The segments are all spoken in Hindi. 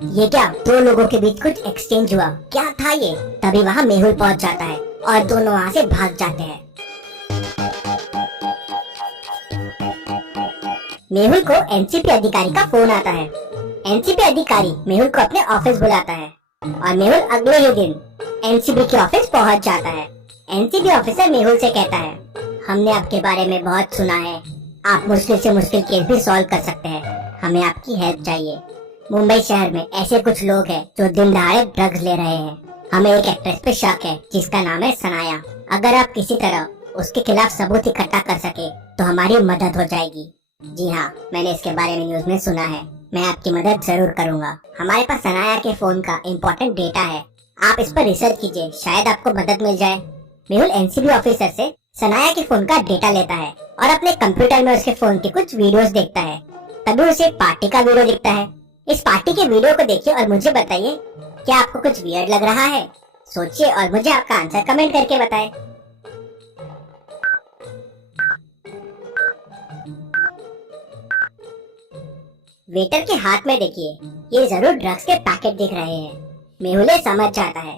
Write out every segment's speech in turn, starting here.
ये क्या, दो लोगों के बीच कुछ एक्सचेंज हुआ? क्या था ये? तभी वहाँ मेहुल पहुँच जाता है और दोनों वहाँ से भाग जाते हैं। मेहुल को एनसीपी अधिकारी का फोन आता है। एनसीपी अधिकारी मेहुल को अपने ऑफिस बुलाता है और मेहुल अगले ही दिन एनसीपी के ऑफिस पहुँच जाता है। एनसीपी ऑफिसर मेहुल से कहता है, हमने आपके बारे में बहुत सुना है, आप मुश्किल से मुश्किल केस भी सॉल्व कर सकते हैं, हमें आपकी हेल्प चाहिए। मुंबई शहर में ऐसे कुछ लोग हैं जो दिन दहाड़े ड्रग्स ले रहे हैं। हमें एक एक्ट्रेस पे शक है जिसका नाम है सनाया। अगर आप किसी तरह उसके खिलाफ सबूत इकट्ठा कर सके तो हमारी मदद हो जाएगी। जी हाँ, मैंने इसके बारे में न्यूज में सुना है, मैं आपकी मदद जरूर करूँगा। हमारे पास सनाया के फोन का इम्पोर्टेंट डेटा है, आप इस पर रिसर्च कीजिए, शायद आपको मदद मिल जाए। मेहुल एनसीबी ऑफिसर से सनाया के फोन का डेटा लेता है और अपने कंप्यूटर में उसके फोन के कुछ वीडियोस देखता है। तभी उसे एक पार्टी का वीडियो दिखता है। इस पार्टी के वीडियो को देखिए और मुझे बताइए, क्या आपको कुछ वियर्ड लग रहा है? सोचिए और मुझे आपका आंसर कमेंट करके बताएं। वेटर के हाथ में देखिए, ये जरूर ड्रग्स के पैकेट दिख रहे हैं। मेहुल समझ जाता है।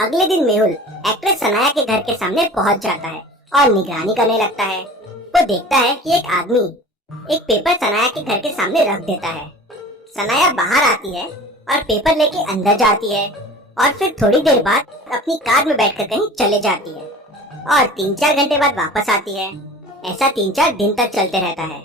अगले दिन मेहुल एक्ट्रेस सनाया के घर के सामने पहुंच जाता है और निगरानी करने लगता है। वो देखता है कि एक आदमी एक पेपर सनाया के घर के सामने रख देता है। सनाया बाहर आती है और पेपर लेके अंदर जाती है और फिर थोड़ी देर बाद अपनी कार में बैठकर कहीं चले जाती है और 3-4 घंटे बाद वापस आती है। ऐसा 3-4 दिन तक चलते रहता है।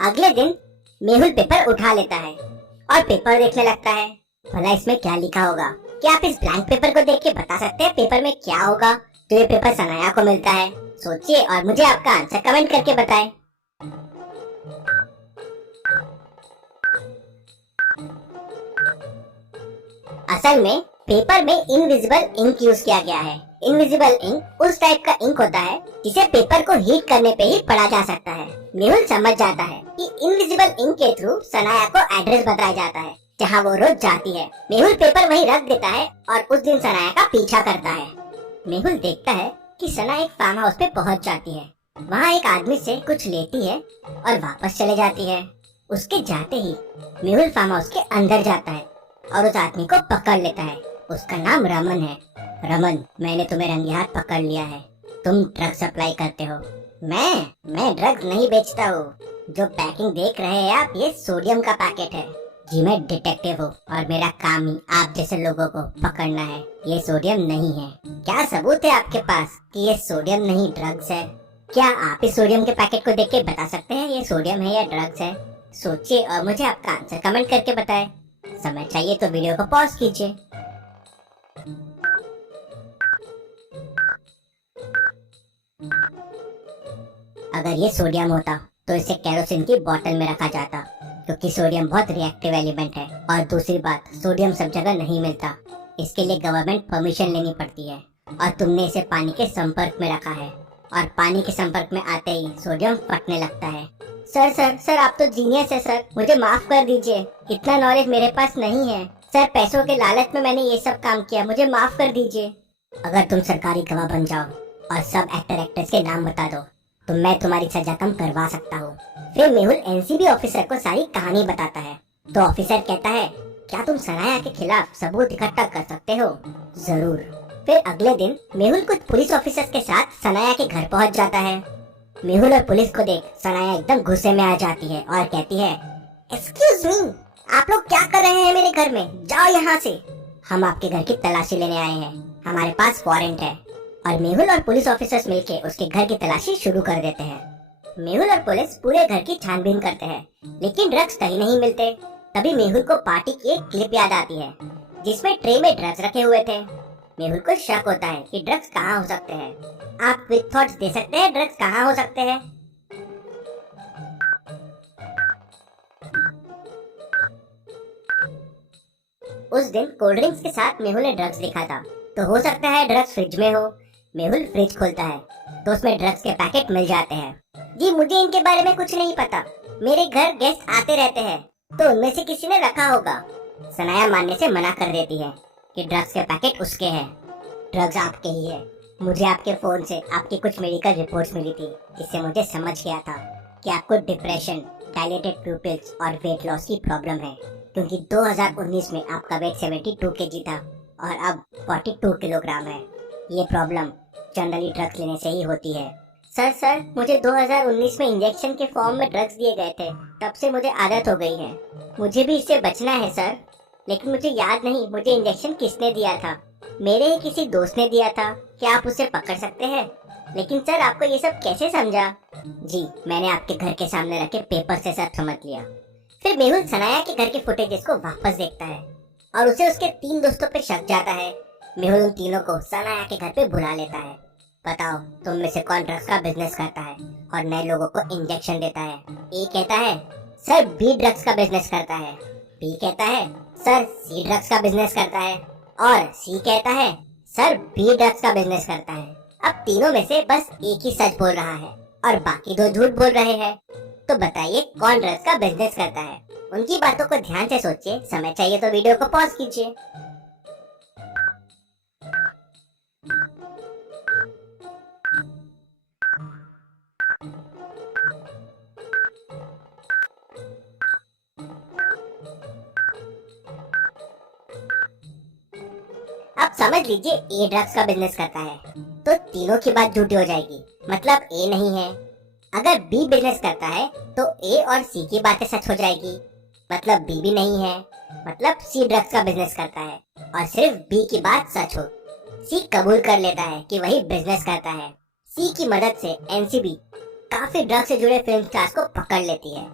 अगले दिन मेहुल पेपर उठा लेता है और पेपर देखने लगता है। भला इसमें क्या लिखा होगा? क्या आप इस ब्लैंक पेपर को देख के बता सकते हैं पेपर में क्या होगा? तो ये पेपर सनाया को मिलता है। सोचिए और मुझे आपका आंसर कमेंट करके बताएं। असल में पेपर में इनविजिबल इंक यूज किया गया है। इनविजिबल इंक उस टाइप का इंक होता है जिसे पेपर को हीट करने पे ही पढ़ा जा सकता है। मेहुल समझ जाता है कि इनविजिबल इंक के थ्रू सनाया को एड्रेस बताया जाता है जहाँ वो रोज जाती है। मेहुल पेपर वहीं रख देता है और उस दिन सनाया का पीछा करता है। मेहुल देखता है कि सना एक फार्म हाउस पे पहुँच जाती है। वहाँ एक आदमी से कुछ लेती है और वापस चले जाती है। उसके जाते ही मेहुल फार्म हाउस के अंदर जाता है और उस आदमी को पकड़ लेता है। उसका नाम रमन है। रमन, मैंने तुम्हें रंगे हाथ पकड़ लिया है, तुम ड्रग सप्लाई करते हो। मैं ड्रग्स नहीं बेचता हूँ। जो पैकिंग देख रहे हैं आप, ये सोडियम का पैकेट है। जी मैं डिटेक्टिव हूँ और मेरा काम ही आप जैसे लोगों को पकड़ना है। ये सोडियम नहीं है। क्या सबूत है आपके पास कि ये सोडियम नहीं ड्रग्स है? क्या आप इस सोडियम के पैकेट को देख के बता सकते हैं ये सोडियम है या ड्रग्स है? सोचिए और मुझे आपका आंसर कमेंट करके बताएं। समय चाहिए तो वीडियो को पॉज कीजिए। अगर ये सोडियम होता तो इसे केरोसिन की बोतल में रखा जाता, क्योंकि सोडियम बहुत रिएक्टिव एलिमेंट है। और दूसरी बात, सोडियम सब जगह नहीं मिलता, इसके लिए गवर्नमेंट परमिशन लेनी पड़ती है। और तुमने इसे पानी के संपर्क में रखा है और पानी के संपर्क में आते ही सोडियम फटने लगता है। सर आप तो जीनियस है सर, मुझे माफ कर दीजिए, इतना नॉलेज मेरे पास नहीं है सर, पैसों के लालच में मैंने ये सब काम किया, मुझे माफ कर दीजिए। अगर तुम सरकारी गवाह बन जाओ और सब एक्टर एक्ट्रेस के नाम बता दो तो मैं तुम्हारी सजा कम करवा सकता हूँ। फिर मेहुल एनसीबी ऑफिसर को सारी कहानी बताता है। तो ऑफिसर कहता है, क्या तुम सनाया के खिलाफ सबूत इकट्ठा कर सकते हो? जरूर। फिर अगले दिन मेहुल कुछ पुलिस ऑफिसर्स के साथ सनाया के घर पहुँच जाता है। मेहुल और पुलिस को देख सनाया एकदम गुस्से में आ जाती है और कहती है, एक्सक्यूज मी, आप लोग क्या कर रहे हैं मेरे घर में? जाओ यहाँ से। हम आपके घर की तलाशी लेने आए हैं, हमारे पास वारंट है। और मेहुल और पुलिस ऑफिसर्स मिलके उसके घर की तलाशी शुरू कर देते हैं। मेहुल और पुलिस पूरे घर की छानबीन करते हैं, लेकिन ड्रग्स कहीं नहीं मिलते। तभी मेहुल को पार्टी की एक क्लिप याद आती है जिसमें ट्रे में ड्रग्स रखे हुए थे। मेहुल को शक होता है कि ड्रग्स कहाँ हो सकते हैं। आप क्विक थॉट्स दे सकते हैं, ड्रग्स कहाँ हो सकते हैं? उस दिन कोल्ड ड्रिंक्स के साथ मेहुल ने ड्रग्स लिखा था, तो हो सकता है ड्रग्स फ्रिज में हो। मेहुल फ्रिज खोलता है तो उसमें ड्रग्स के पैकेट मिल जाते हैं। जी मुझे इनके बारे में कुछ नहीं पता, मेरे घर गेस्ट आते रहते हैं, तो उनमें से किसी ने रखा होगा। सनाया मानने से मना कर देती है कि ड्रग्स के पैकेट उसके हैं। ड्रग्स आपके ही है। मुझे आपके फोन से आपकी कुछ मेडिकल रिपोर्ट्स मिली थी, जिससे मुझे समझ गया था कि आपको डिप्रेशन, डायलेटेड प्यूपिल्स और वेट लॉस की प्रॉब्लम है, क्योंकि 2019 में आपका वेट 72 केजी था और अब 42 किलोग्राम है। ये प्रॉब्लम जनरली ड्रग्स लेने से ही होती है। सर मुझे 2019 में इंजेक्शन के फॉर्म में ड्रग्स दिए गए थे, तब से मुझे आदत हो गई है। मुझे भी इससे बचना है सर, लेकिन मुझे याद नहीं मुझे इंजेक्शन किसने दिया था। मेरे ही किसी दोस्त ने दिया था। क्या आप उसे पकड़ सकते हैं? लेकिन सर आपको ये सब कैसे समझा? जी, मैंने आपके घर के सामने रखे पेपर से सब समझ लिया। फिर मेहुल सनाया के घर के फुटेजेस को वापस देखता है और उसे उसके 3 दोस्तों पे शक जाता है। मेहुल उन तीनों को सनाया के घर पे बुला लेता है। बताओ तुम में से कौन ड्रग्स का बिजनेस करता है और नए लोगों को इंजेक्शन देता है? ए कहता है सर बी ड्रग्स का बिजनेस करता है। बी कहता है सर सी ड्रग्स का बिजनेस करता है और सी कहता है सर बी ड्रग्स का बिजनेस करता है। अब तीनों में से बस एक ही सच बोल रहा है और बाकी 2 झूठ बोल रहे हैं। तो बताइए कौन ड्रग्स का बिजनेस करता है? उनकी बातों को ध्यान से सोचिए। समय चाहिए तो वीडियो को पॉज कीजिए। अब समझ लीजिए ए ड्रग्स का बिजनेस करता है, तो तीनों की बात झूठी हो जाएगी, मतलब ए नहीं है। अगर बी बिजनेस करता है तो ए और सी की बातें सच हो जाएगी, मतलब बी भी नहीं है। मतलब सी ड्रग्स का बिजनेस करता है और सिर्फ बी की बात सच हो। सी कबूल कर लेता है कि वही बिजनेस करता है। सी की मदद से एनसीबी काफी ड्रग्स से जुड़े फिल्म स्टार्स को पकड़ लेती है।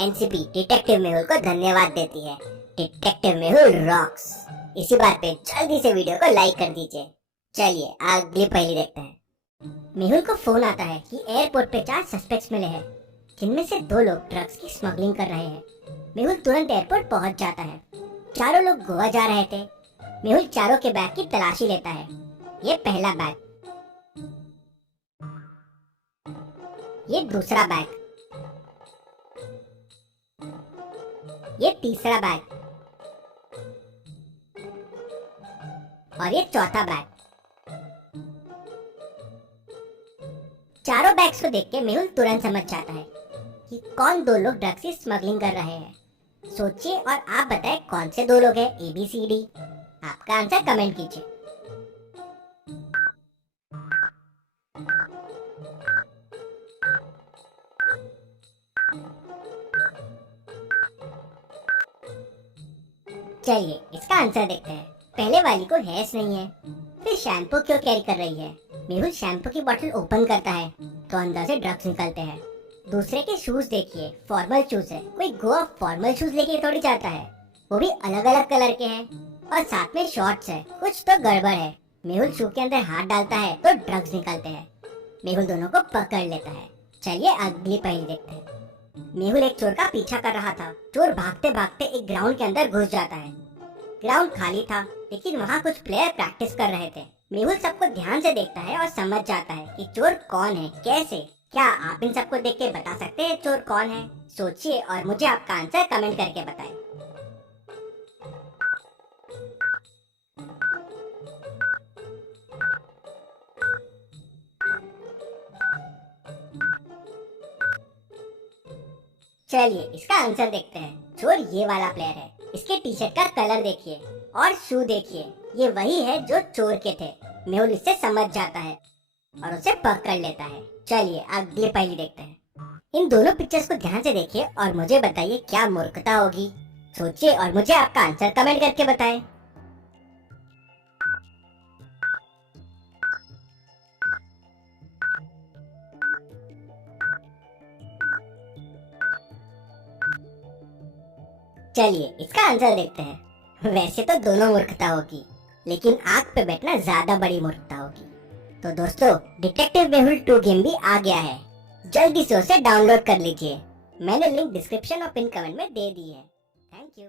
एनसीबी डिटेक्टिव मेहुल को धन्यवाद देती है। Detective Mehul rocks. इसी बात पे जल्दी से वीडियो को लाइक कर दीजिए। चलिए अगली पहेली देखते हैं। मेहुल को फोन आता है कि एयरपोर्ट पे 4 सस्पेक्ट्स मिले हैं, जिनमें से 2 लोग ड्रग्स की स्मगलिंग कर रहे हैं। मेहुल तुरंत एयरपोर्ट पहुंच जाता है। चारों लोग गोवा जा रहे थे। मेहुल चारों के बैग की तलाशी लेता है। ये पहला बैग, ये दूसरा बैग, ये तीसरा बैग और ये चौथा बैग। चारों बैग्स को देख के मेहुल तुरंत समझ जाता है कि कौन 2 लोग ड्रग्स की स्मगलिंग कर रहे हैं। सोचिए और आप बताएं कौन से 2 लोग हैं, ए बी सी डी। आपका आंसर कमेंट कीजिए। चलिए इसका आंसर देखते हैं। पहले वाली को हेयर्स नहीं है, फिर शैम्पू क्यों कैरी कर रही है? मेहुल शैम्पू की बोतल ओपन करता है तो अंदर से ड्रग्स निकलते हैं। दूसरे के शूज देखिए, फॉर्मल शूज है। कोई गोवा फॉर्मल शूज लेके थोड़ी जाता है, वो भी अलग अलग कलर के हैं और साथ में शॉर्ट्स है। कुछ तो गड़बड़ है। मेहुल शू के अंदर हाथ डालता है तो ड्रग्स निकलते हैं। मेहुल दोनों को पकड़ लेता है। चलिए अगली पहेली देखते हैं। मेहुल एक चोर का पीछा कर रहा था। चोर भागते भागते एक ग्राउंड के अंदर घुस जाता है। ग्राउंड खाली था, लेकिन वहाँ कुछ प्लेयर प्रैक्टिस कर रहे थे। मेहुल सबको ध्यान से देखता है और समझ जाता है कि चोर कौन है, कैसे। क्या आप इन सबको देख के बता सकते हैं चोर कौन है? सोचिए और मुझे आपका आंसर कमेंट करके बताएं। चलिए इसका आंसर देखते हैं। चोर ये वाला प्लेयर है। इसके टी शर्ट का कलर देखिए और शू देखिए, ये वही है जो चोर के थे। मेहुल इससे समझ जाता है और उसे पकड़ लेता है। चलिए अगली पहेली देखते हैं। इन दोनों पिक्चर्स को ध्यान से देखिए और मुझे बताइए क्या मूर्खता होगी। सोचिए और मुझे आपका आंसर कमेंट करके बताएं। चलिए इसका आंसर देखते हैं। वैसे तो दोनों मूर्खता होगी, लेकिन आग पे बैठना ज्यादा बड़ी मूर्खता होगी। तो दोस्तों डिटेक्टिव मेहुल 2 गेम भी आ गया है। जल्दी से उसे डाउनलोड कर लीजिए। मैंने लिंक डिस्क्रिप्शन और पिन कमेंट में दे दी है। Thank you.